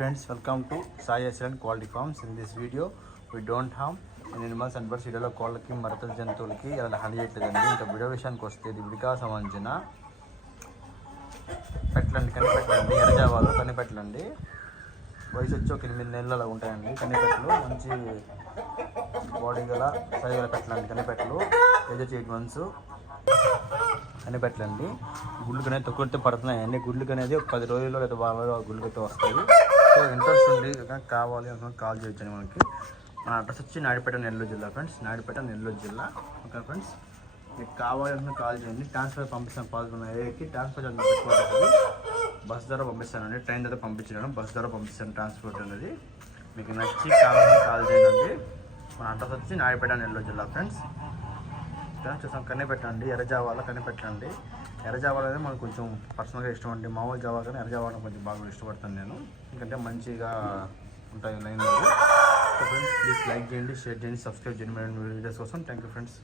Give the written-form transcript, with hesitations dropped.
Friends, welcome to Sai Excellent Quality Farms. In this video, we don't harm animals and birds. వీడియోలో కోళ్ళకి మరతల జంతువులకి ఇలా హాని చేయట్లేదండి. ఇంకా వీడియో విషయానికి వస్తే ఇది విడిగా సంబంధించిన కనిపెట్టండి ఎర్రజావాలు కనిపెట్టండి. వయసు వచ్చి ఒక 8 నెలలు అలా ఉంటాయండి. కనిపెట్టలు మంచి బాడీ గల సైజు గల పెట్టలండి. కనిపెట్టలు ఏజ్ వచ్చి 8 months కనిపెట్టండి. గుడ్లు అనేది తొక్కుడితే పడుతున్నాయండి. గుడ్లు అనేది 10 రోజుల్లో లేదా 12 రోజుల్లో గుడ్లకైతే వస్తాయి. సో ఇంట్రెస్ట్ ఉంది కావాలి అనుకున్న కాల్ చేయొచ్చండి. మనకి మన అడ్రస్ వచ్చి నాయుడుపేట నెల్లూరు జిల్లా ఫ్రెండ్స్. నాయుడుపేట నెల్లూరు జిల్లా. ఓకే ఫ్రెండ్స్, మీకు కావాలి అనుకున్న కాల్ చేయండి. ట్రాన్స్ఫర్ పంపిస్తాను. పాల్గొన్న ఏరియాకి ట్రాన్స్ఫర్ పెట్టుకోవాలి. బస్ ద్వారా పంపిస్తానండి. ట్రైన్ ద్వారా పంపించాను, బస్ ద్వారా పంపిస్తాను. ట్రాన్స్పోర్ట్ అనేది మీకు నచ్చి కావాలని కాల్ చేయండి. మన అడ్రస్ వచ్చి నాయుడుపేట నెల్లూరు జిల్లా ఫ్రెండ్స్. చూసాం కనిపెట్టండి ఎర్రజావాలో కనిపెట్టండి. ఎర్రజావాలు అనేది మనకు కొంచెం పర్సనల్గా ఇష్టం అండి. మామూలు జావా కానీ ఎర్రజావాలను కొంచెం బాగా ఇష్టపడతాను నేను, ఎందుకంటే మంచిగా ఉంటాయి లైన్లో. సో ఫ్రెండ్స్, ప్లీజ్ లైక్ చేయండి, షేర్ చేయండి, సబ్స్క్రైబ్ చేయండి వీడియోస్ కోసం. Thank you friends.